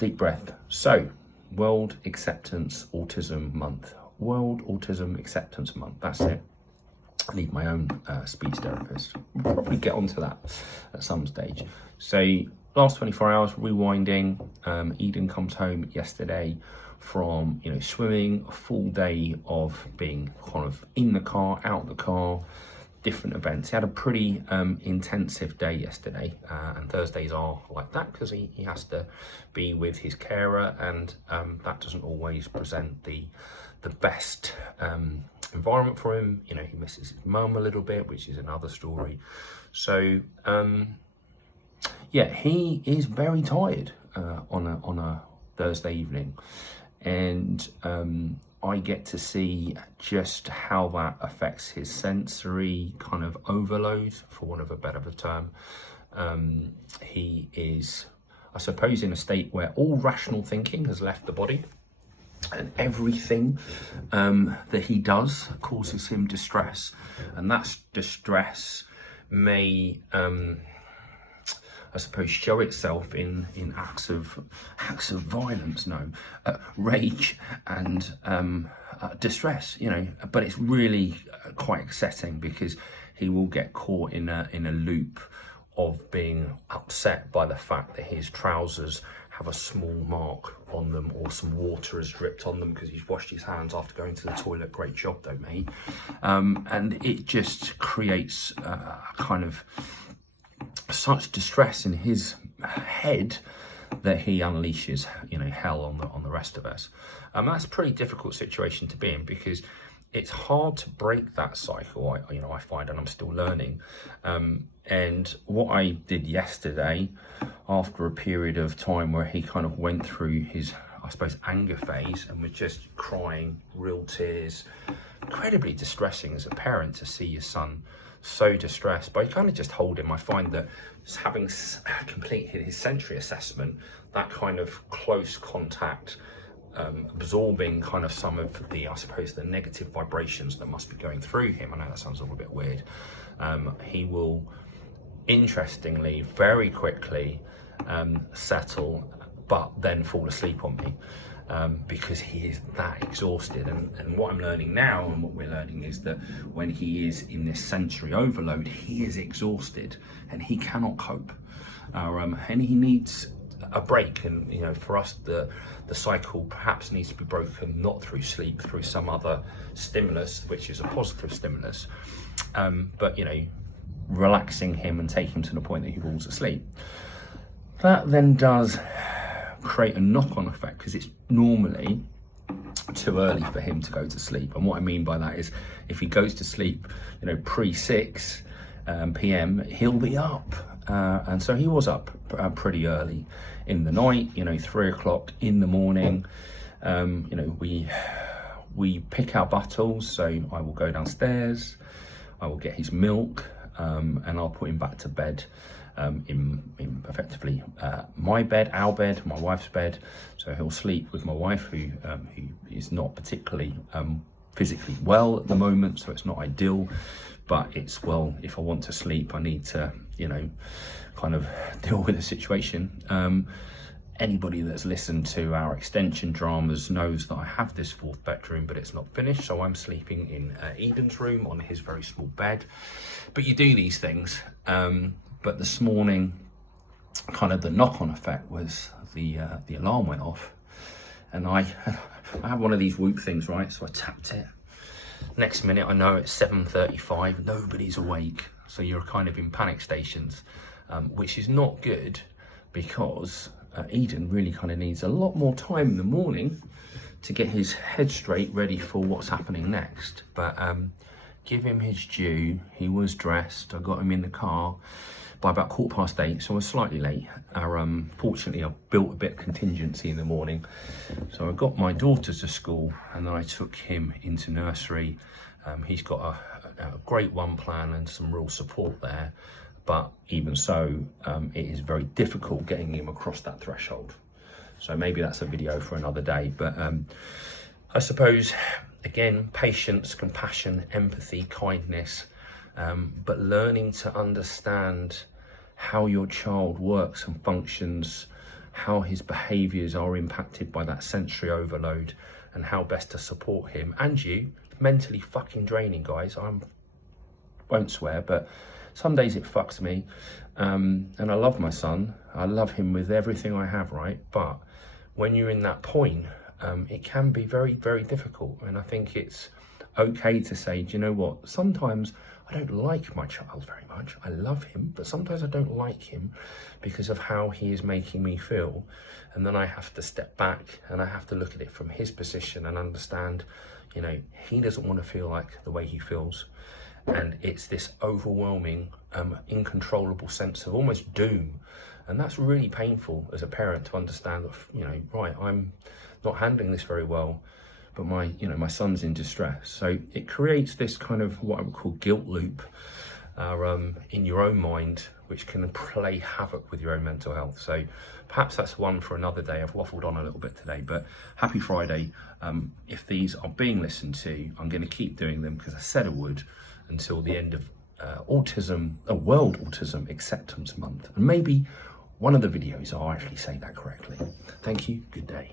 Deep breath. So, World Acceptance Autism Month. World Autism Acceptance Month. That's it. I need my own speech therapist. We'll probably get onto that at some stage. So, last 24 hours, rewinding. Eden comes home yesterday from, swimming, a full day of being kind of in the car, out the car, different events. He had a pretty intensive day yesterday, and Thursdays are like that because he has to be with his carer, and that doesn't always present the best environment for him. He misses his mum a little bit, which is another story. So he is very tired on a Thursday evening, and I get to see just how that affects his sensory kind of overload, for want of a better term. He is, I suppose, in a state where all rational thinking has left the body, and everything that he does causes him distress, and that distress may I suppose show itself in acts of violence, rage and distress, but it's really quite upsetting because he will get caught in a loop of being upset by the fact that his trousers have a small mark on them, or some water has dripped on them because he's washed his hands after going to the toilet. Great job though, mate. And it just creates a kind of such distress in his head that he unleashes, hell on the rest of us. That's a pretty difficult situation to be in because it's hard to break that cycle. I find, and I'm still learning. And what I did yesterday, after a period of time where he kind of went through his, I suppose, anger phase and was just crying, real tears, incredibly distressing as a parent to see your son so distressed, but you kind of just hold him. I find that having completed his sensory assessment, that kind of close contact, absorbing kind of some of the, I suppose, the negative vibrations that must be going through him. I know that sounds a little bit weird. He will, interestingly, very quickly settle, but then fall asleep on me. Because he is that exhausted, and what I'm learning now, and what we're learning, is that when he is in this sensory overload, he is exhausted and he cannot cope, and he needs a break. And for us, the cycle perhaps needs to be broken not through sleep, through some other stimulus, which is a positive stimulus, but relaxing him and taking him to the point that he falls asleep. That then does create a knock-on effect because it's normally too early for him to go to sleep. And what I mean by that is, if he goes to sleep pre-6 p.m, he'll be up, and so he was up pretty early in the night, 3 o'clock in the morning. We pick our battles, so I will go downstairs, I will get his milk, and I'll put him back to bed, in effectively my bed, our bed, my wife's bed. So he'll sleep with my wife, who is not particularly physically well at the moment, so it's not ideal, but it's, well, if I want to sleep, I need to, kind of deal with the situation. Anybody that's listened to our extension dramas knows that I have this 4th bedroom, but it's not finished, so I'm sleeping in Eden's room on his very small bed. But you do these things. But this morning, kind of the knock-on effect was the alarm went off, and I have one of these Whoop things, right? So I tapped it. Next minute, I know it's 7:35. Nobody's awake, so you're kind of in panic stations, which is not good because Eden really kind of needs a lot more time in the morning to get his head straight, ready for what's happening next. But give him his due. He was dressed. I got him in the car by about 8:15, so I was slightly late. Fortunately, I built a bit of contingency in the morning. So I got my daughters to school, and then I took him into nursery. He's got a great one plan and some real support there, but even so, it is very difficult getting him across that threshold. So maybe that's a video for another day, but I suppose, again, patience, compassion, empathy, kindness, but learning to understand how your child works and functions how his behaviours are impacted by that sensory overload, and how best to support him and you. Mentally fucking draining, guys. I won't swear, but some days it fucks me. And I love my son. I love him with everything I have, right? But when you're in that point, it can be very, very difficult. And I think it's okay to say, do you know what? Sometimes I don't like my child very much. I love him, but sometimes I don't like him because of how he is making me feel. And then I have to step back and I have to look at it from his position and understand, you know, he doesn't want to feel like the way he feels. And it's this overwhelming, uncontrollable sense of almost doom. And that's really painful as a parent to understand, you know, right, I'm not handling this very well, but my son's in distress. So it creates this kind of what I would call guilt loop in your own mind, which can play havoc with your own mental health. So perhaps that's one for another day. I've waffled on a little bit today, but happy Friday. If these are being listened to, I'm going to keep doing them because I said I would until the end of World Autism Acceptance Month. And maybe one of the videos I'll actually say that correctly. Thank you. Good day.